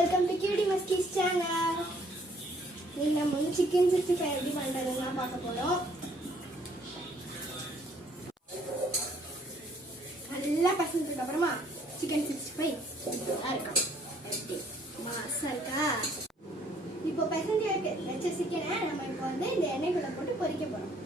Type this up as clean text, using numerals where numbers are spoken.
Welcome to cutie மஸ்கிஸ் channel. இன்னைக்கு நம்ம வந்து சிக்கன் 65 எப்படி பண்ணுறதுலாம் பார்க்க போகிறோம். நல்லா பசங்களுக்கு அப்புறமா சிக்கன் 65 நல்லா இருக்கும். எப்படி மாசா இருக்கா? இப்போ பசங்க வச்ச சிக்கனை நம்ம இப்போ வந்து இந்த எண்ணெய்க்குள்ள போட்டு பொரிக்க போகிறோம்.